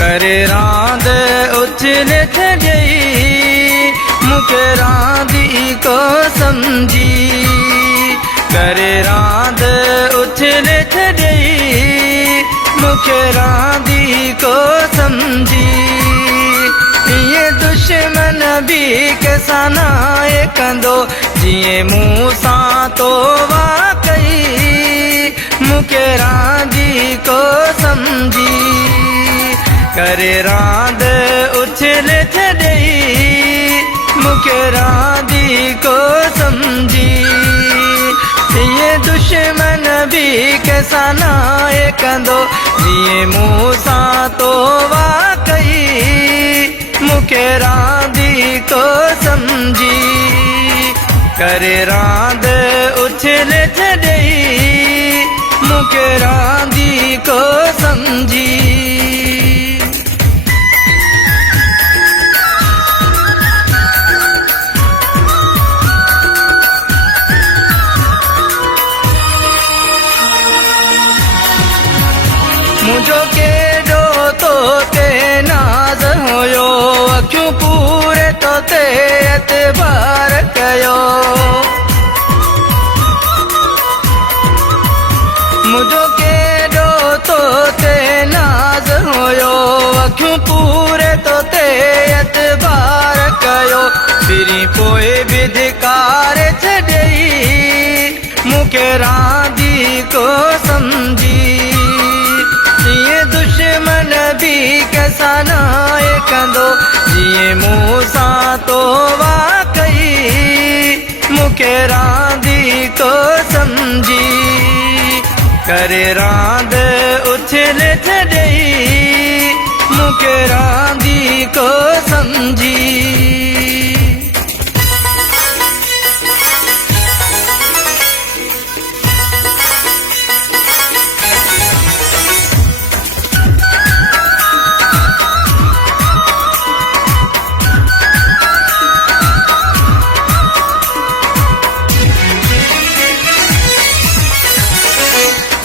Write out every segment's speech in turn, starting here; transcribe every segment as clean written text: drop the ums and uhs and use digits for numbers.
करे रांद उछल छॾई मूंखे रांदी को समझी। करे रांद उछल छॾई मूंखे रांदी को समझी। ये दुश्मन भी कंहिंसां नाहे कंदो जीअं मूं सां तो वाकई मूंखे रांदी को समझी। करे रांद उछल छॾई मूंखे रांदी को समझी। ये दुश्मन भी कंहिंसां नाहे कंदो जीअं मूं सां तो वाकई मूंखे रांदी को समझी। करे रांद उछल छॾई मूंखे रांदी को समझी। मुझो केॾो तो ते नाज़ हुयो अखियूं पूरे तो ते एतबार कयो। मुझो केॾो तो ते नाज़ हुयो अखियूं पूरे तो ते एतबार कयो। फिरी पोइ बि धिकार छॾई मूंखे रांदी को समझी। ये दुश्मन भी कंहिंसां नाहे कंदो जीअं मूं सां तो वाकई मूंखे रांदी को समझी। करे रांद उछल छॾई मूंखे रांदी को समझी।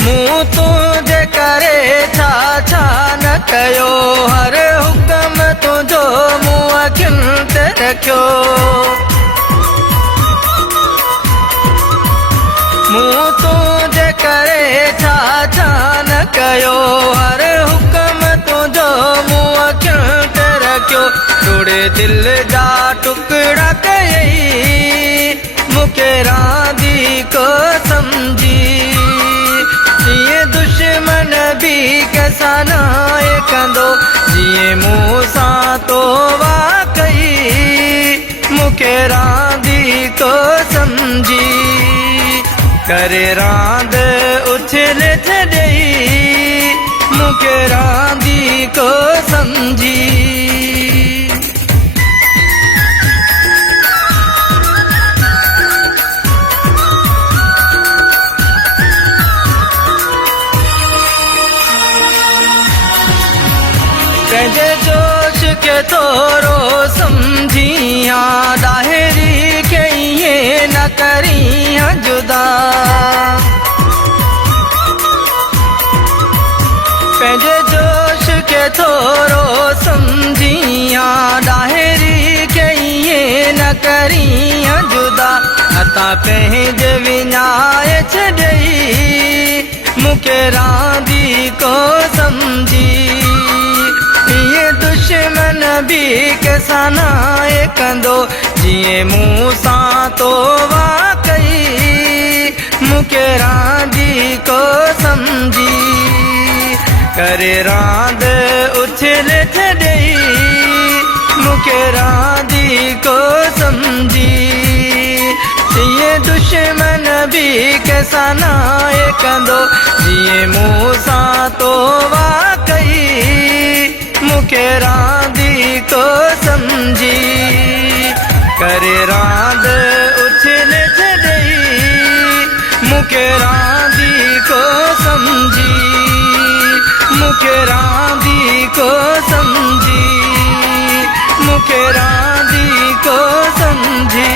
मूं तुंहिंजे करे छा छा न कयो हर हुकम तुंहिंजो मूं अखियुनि ते रखियो। मूं तुंहिंजे करे छा छा न कयो हर हुकम तुंहिंजो मूं अखियुनि ते रखियो। थोरे दिल जा टुकड़ा कयई मूंखे रांदी को समझी। ये दुश्मन भी कंहिंसां नाहे कंदो जीअं मूं सां तो वाकई मूंखे रांदी को समझी। करे रांद उछल छॾई मूंखे रांदी को समझी। पंहिंजे जोश खे थोरो समझिया ॾाहिरी खे ईअं न करिया जुदा। पंहिंजे जोश खे थोरो समझिया ॾाहिरी खे ईअं न करिया जुदा। हथा पंहिंजे विञाए छॾई मूंखे रांदी को समझी। ये दुश्मन भी कंहिंसां नाहे कंदो जीअं मूं सां तो वाकई मूंखे रांदी को समझी। करे रांद उछल छॾई मूंखे रांदी को समझी। ये दुश्मन भी कंहिंसां नाहे कंदो जीअं मूं सां तो वाकई मूंखे रांदी को समझी। करे रांद उछल छॾई मूंखे रांदी को समझी। मूंखे रांदी को समझी। मूंखे रांदी को समझी।